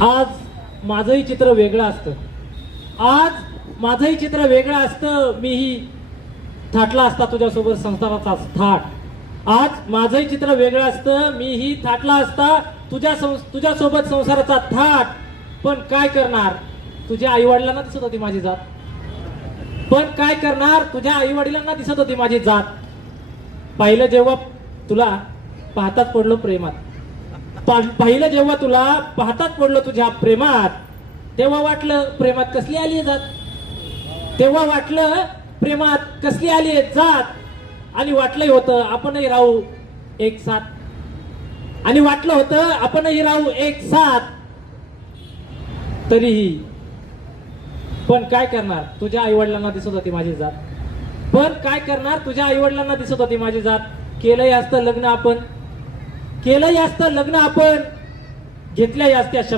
आज माझंही चित्र वेगळं असतं. आज माझंही चित्र वेगळं असतं. मीही थाटला असता तुझ्यासोबत संसाराचा थाट. आज माझंही चित्र वेगळं असतं. मीही थाटला असता तुझ्यासोबत संसाराचा थाट. पण काय करणार, तुझ्या आईवडिलांना दिसत होती माझी जात. पण काय करणार, तुझ्या आईवडिलांना दिसत होती माझी जात. पाहिलं जेव्हा तुला पाहताच पडलो प्रेमात. पाहिलं जेव्हा तुला पाहताच पडलो तुझ्या प्रेमात, तेव्हा वाटलं प्रेमात कसली आली जात. तेव्हा वाटलं प्रेमात कसली आली जात. आणि वाटलंही होतं आपणही राहू एक साथ. आणि वाटलं होतं आपणही राहू एक साथ. तरीही पण काय करणार, तुझ्या आईवडिलांना दिसत होती माझी जात. पण काय करणार, तुझ्या आईवडिलांना दिसत होती माझी जात. केलंही असतं लग्न आपण, केलंही असतं लग्न आपण, घेतल्याही असत्या शपथ.